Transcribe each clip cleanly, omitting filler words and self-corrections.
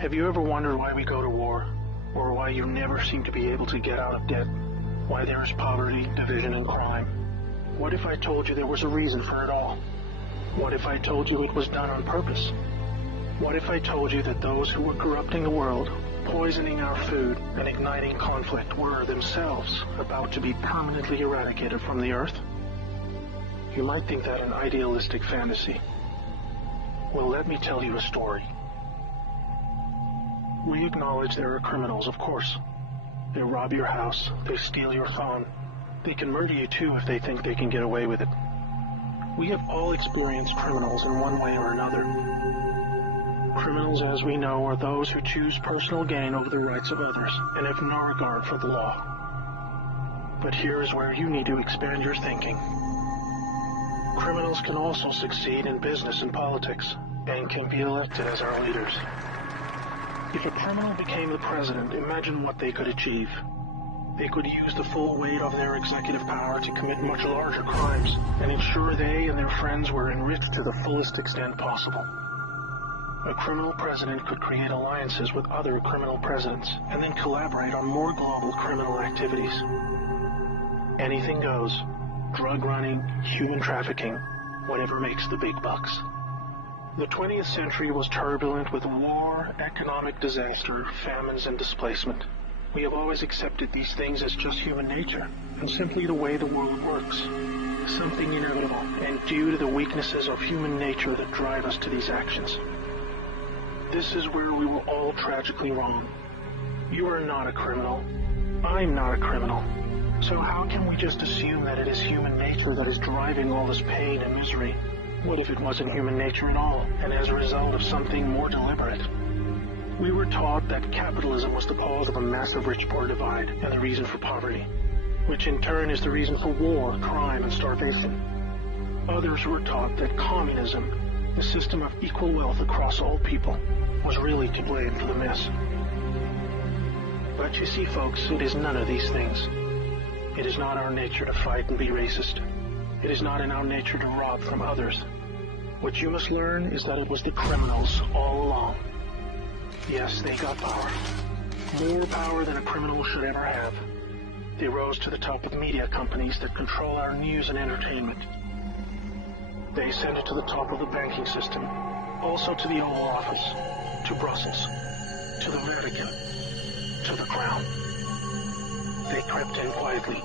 Have you ever wondered why we go to war? Or why you never seem to be able to get out of debt? Why there is poverty, division, and crime? What if I told you there was a reason for it all? What if I told you it was done on purpose? What if I told you that those who were corrupting the world, poisoning our food, and igniting conflict were themselves about to be permanently eradicated from the earth? You might think that an idealistic fantasy. Well, let me tell you a story. We acknowledge there are criminals, of course. They rob your house, they steal your phone. They can murder you too if they think they can get away with it. We have all experienced criminals in one way or another. Criminals, as we know, are those who choose personal gain over the rights of others and have no regard for the law. But here is where you need to expand your thinking. Criminals can also succeed in business and politics, and can be elected as our leaders. If a criminal became the president, imagine what they could achieve. They could use the full weight of their executive power to commit much larger crimes and ensure they and their friends were enriched to the fullest extent possible. A criminal president could create alliances with other criminal presidents and then collaborate on more global criminal activities. Anything goes. Drug running, human trafficking, whatever makes the big bucks. The 20th century was turbulent with war, economic disaster, famines, and displacement. We have always accepted these things as just human nature, and simply the way the world works. Something inevitable, and due to the weaknesses of human nature that drive us to these actions. This is where we were all tragically wrong. You are not a criminal. I'm not a criminal. So how can we just assume that it is human nature that is driving all this pain and misery? What if it wasn't human nature at all, and as a result of something more deliberate? We were taught that capitalism was the cause of a massive rich-poor divide and the reason for poverty, which in turn is the reason for war, crime, and starvation. Others were taught that communism, the system of equal wealth across all people, was really to blame for the mess. But you see, folks, it is none of these things. It is not our nature to fight and be racist. It is not in our nature to rob from others. What you must learn is that it was the criminals all along. Yes, they got power. More power than a criminal should ever have. They rose to the top of media companies that control our news and entertainment. They ascended to the top of the banking system, also to the Oval Office, to Brussels, to the Vatican, to the Crown. They crept in quietly.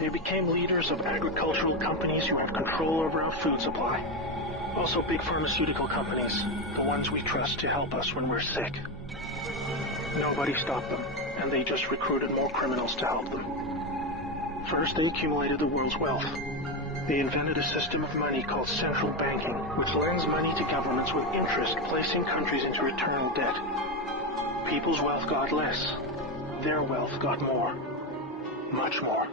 They became leaders of agricultural companies who have control over our food supply. Also big pharmaceutical companies, the ones we trust to help us when we're sick. Nobody stopped them, and they just recruited more criminals to help them. First, they accumulated the world's wealth. They invented a system of money called central banking, which lends money to governments with interest, placing countries into eternal debt. People's wealth got less. Their wealth got more. Much more.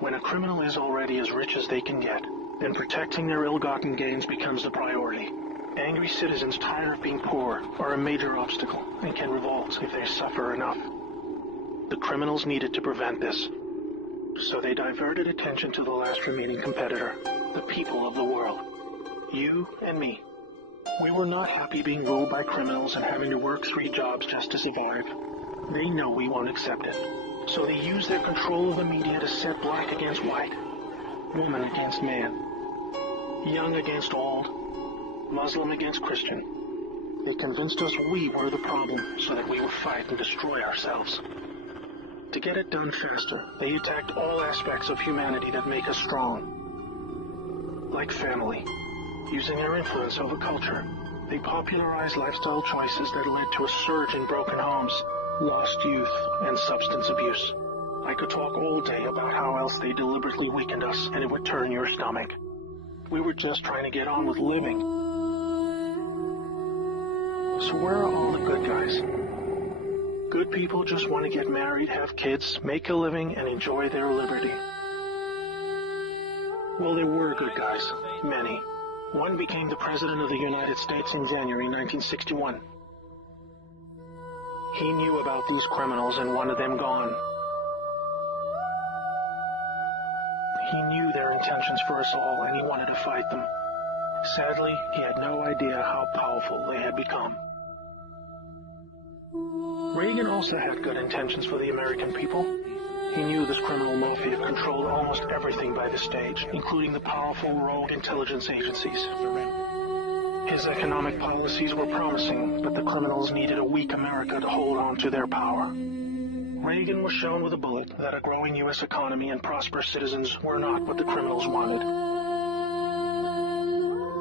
When a criminal is already as rich as they can get, then protecting their ill-gotten gains becomes the priority. Angry citizens tired of being poor are a major obstacle and can revolt if they suffer enough. The criminals needed to prevent this. So they diverted attention to the last remaining competitor, the people of the world. You and me. We were not happy being ruled by criminals and having to work 3 jobs just to survive. They know we won't accept it. So they use their control of the media to set black against white, woman against man, young against old, Muslim against Christian. They convinced us we were the problem so that we would fight and destroy ourselves. To get it done faster, they attacked all aspects of humanity that make us strong. Like family. Using their influence over culture, they popularized lifestyle choices that led to a surge in broken homes, lost youth, and substance abuse. I could talk all day about how else they deliberately weakened us, and it would turn your stomach. We were just trying to get on with living. So where are all the good guys? Good people just want to get married, have kids, make a living, and enjoy their liberty. Well, there were good guys. Many. One became the President of the United States in January 1961. He knew about these criminals and wanted them gone. He knew their intentions for us all, and he wanted to fight them. Sadly, he had no idea how powerful they had become. Reagan also had good intentions for the American people. He knew this criminal mafia controlled almost everything by this stage, including the powerful rogue intelligence agencies. His economic policies were promising, but the criminals needed a weak America to hold on to their power. Reagan was shown with a bullet that a growing U.S. economy and prosperous citizens were not what the criminals wanted.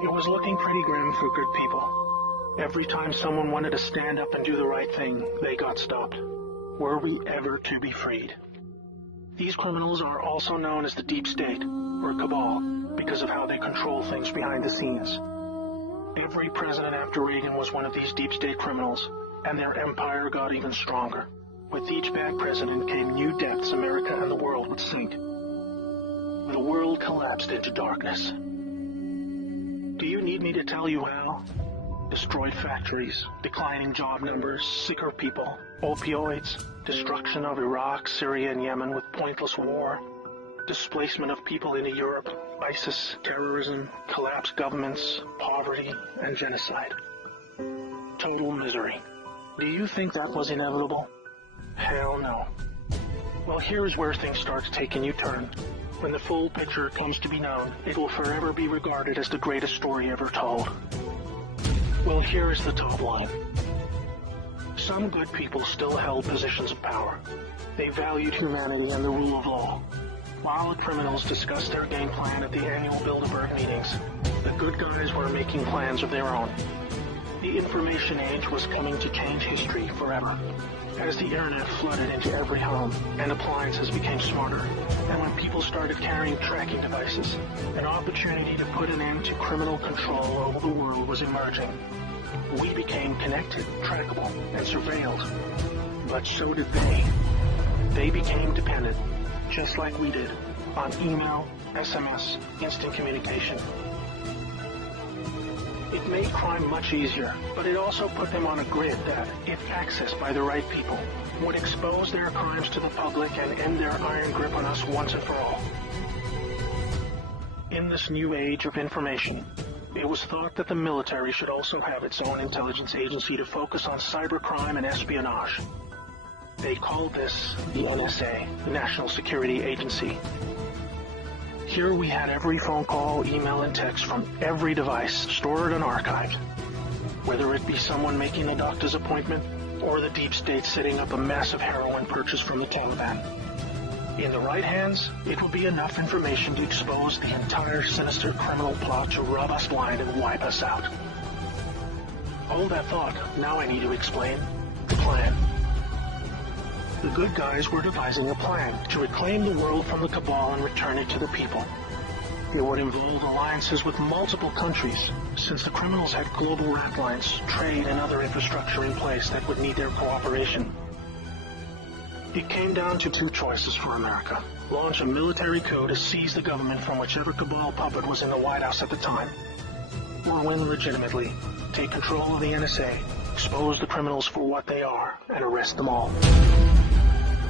It was looking pretty grim for good people. Every time someone wanted to stand up and do the right thing, they got stopped. Were we ever to be freed? These criminals are also known as the Deep State, or Cabal, because of how they control things behind the scenes. Every president after Reagan was one of these Deep State criminals, and their empire got even stronger. With each bad president came new depths America and the world would sink. The world collapsed into darkness. Do you need me to tell you how? Destroyed factories, declining job numbers, sicker people, opioids, destruction of Iraq, Syria, and Yemen with pointless war, displacement of people into Europe, ISIS, terrorism, collapsed governments, poverty, and genocide. Total misery. Do you think that was inevitable? Hell no. Well, here's where things start to take a new turn. When the full picture comes to be known, it will forever be regarded as the greatest story ever told. Well, here is the top line. Some good people still held positions of power. They valued humanity and the rule of law. While the criminals discussed their game plan at the annual Bilderberg meetings, the good guys were making plans of their own. The information age was coming to change history forever. As the internet flooded into every home and appliances became smarter, and when people started carrying tracking devices, an opportunity to put an end to criminal control over the world was emerging. We became connected, trackable, and surveilled. But so did they. They became dependent, just like we did, on email, SMS, instant communication. It made crime much easier, but it also put them on a grid that, if accessed by the right people, would expose their crimes to the public and end their iron grip on us once and for all. In this new age of information, it was thought that the military should also have its own intelligence agency to focus on cybercrime and espionage. They called this the NSA, the National Security Agency. Here we had every phone call, email, and text from every device stored and archived. Whether it be someone making a doctor's appointment, or the Deep State setting up a massive heroin purchase from the Taliban. In the right hands, it would be enough information to expose the entire sinister criminal plot to rub us blind and wipe us out. Hold that thought. Now I need to explain the plan. The good guys were devising a plan to reclaim the world from the cabal and return it to the people. It would involve alliances with multiple countries, since the criminals had global rat lines, trade, and other infrastructure in place that would need their cooperation. It came down to two choices for America. Launch a military coup to seize the government from whichever cabal puppet was in the White House at the time. Or win legitimately, take control of the NSA, expose the criminals for what they are, and arrest them all.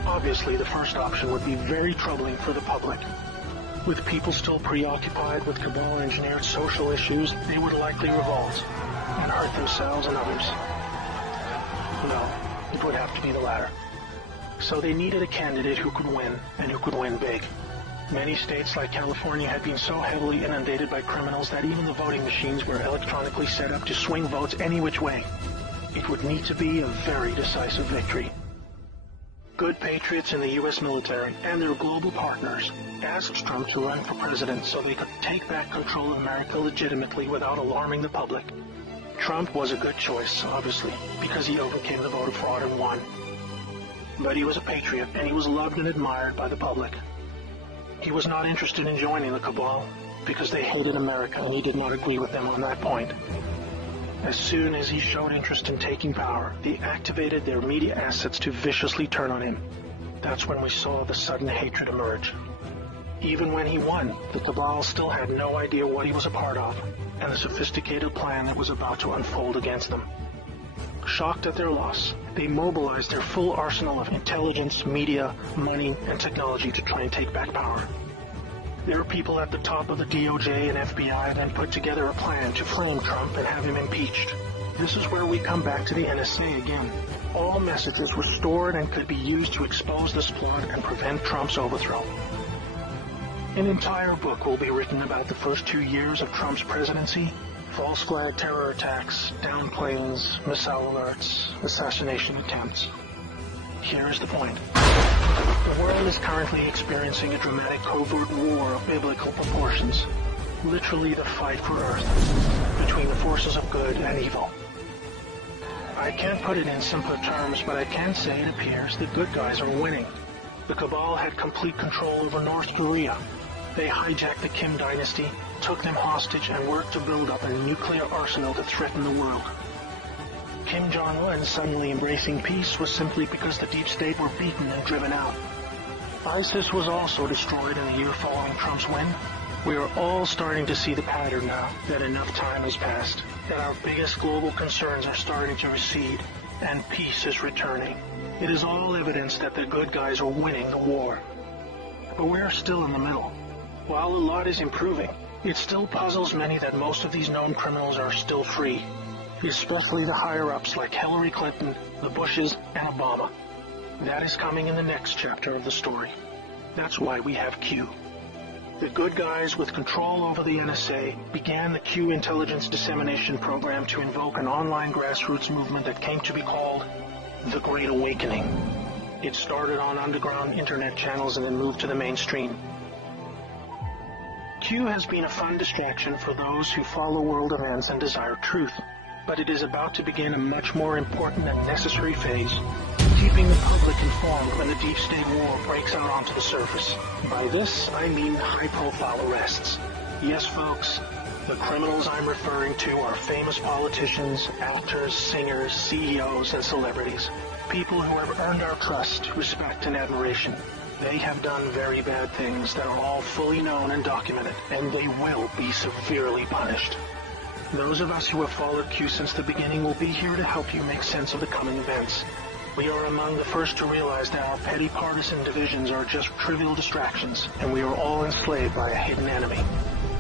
Obviously, the first option would be very troubling for the public. With people still preoccupied with cabal-engineered social issues, they would likely revolt and hurt themselves and others. No, it would have to be the latter. So they needed a candidate who could win, and who could win big. Many states like California had been so heavily inundated by criminals that even the voting machines were electronically set up to swing votes any which way. It would need to be a very decisive victory. Good patriots in the U.S. military and their global partners asked Trump to run for president so they could take back control of America legitimately without alarming the public. Trump was a good choice, obviously, because he overcame the voter fraud and won. But he was a patriot, and he was loved and admired by the public. He was not interested in joining the cabal because they hated America, and he did not agree with them on that point. As soon as he showed interest in taking power, they activated their media assets to viciously turn on him. That's when we saw the sudden hatred emerge. Even when he won, the cabal still had no idea what he was a part of, and the sophisticated plan that was about to unfold against them. Shocked at their loss, they mobilized their full arsenal of intelligence, media, money, and technology to try and take back power. Their people at the top of the DOJ and FBI then put together a plan to frame Trump and have him impeached. This is where we come back to the NSA again. All messages were stored and could be used to expose this plot and prevent Trump's overthrow. An entire book will be written about the first 2 years of Trump's presidency: false flag terror attacks, down planes, missile alerts, assassination attempts. Here is the point. The world is currently experiencing a dramatic covert war of biblical proportions, literally the fight for Earth, between the forces of good and evil. I can't put it in simpler terms, but I can say it appears the good guys are winning. The cabal had complete control over North Korea. They hijacked the Kim dynasty, took them hostage, and worked to build up a nuclear arsenal to threaten the world. Kim Jong-un suddenly embracing peace was simply because the deep state were beaten and driven out. ISIS was also destroyed in the year following Trump's win. We are all starting to see the pattern now, that enough time has passed, that our biggest global concerns are starting to recede, and peace is returning. It is all evidence that the good guys are winning the war. But we are still in the middle. While a lot is improving, it still puzzles many that most of these known criminals are still free, especially the higher-ups like Hillary Clinton, the Bushes, and Obama. That is coming in the next chapter of the story. That's why we have Q. The good guys with control over the NSA began the Q intelligence dissemination program to invoke an online grassroots movement that came to be called the Great Awakening. It started on underground internet channels and then moved to the mainstream. Q has been a fun distraction for those who follow world events and desire truth, but it is about to begin a much more important and necessary phase, keeping the public informed when the deep state war breaks out onto the surface. By this, I mean high-profile arrests. Yes, folks, the criminals I'm referring to are famous politicians, actors, singers, CEOs, and celebrities. People who have earned our trust, respect, and admiration. They have done very bad things that are all fully known and documented, and they will be severely punished. Those of us who have followed Q since the beginning will be here to help you make sense of the coming events. We are among the first to realize that our petty partisan divisions are just trivial distractions, and we are all enslaved by a hidden enemy.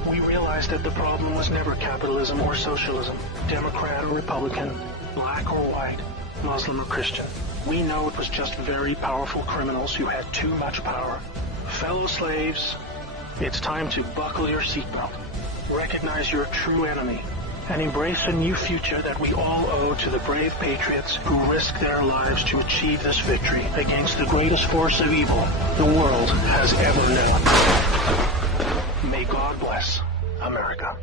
We realize that the problem was never capitalism or socialism, Democrat or Republican, black or white, Muslim or Christian. We know it was just very powerful criminals who had too much power. Fellow slaves, it's time to buckle your seatbelt, recognize your true enemy, and embrace a new future that we all owe to the brave patriots who risked their lives to achieve this victory against the greatest force of evil the world has ever known. May God bless America.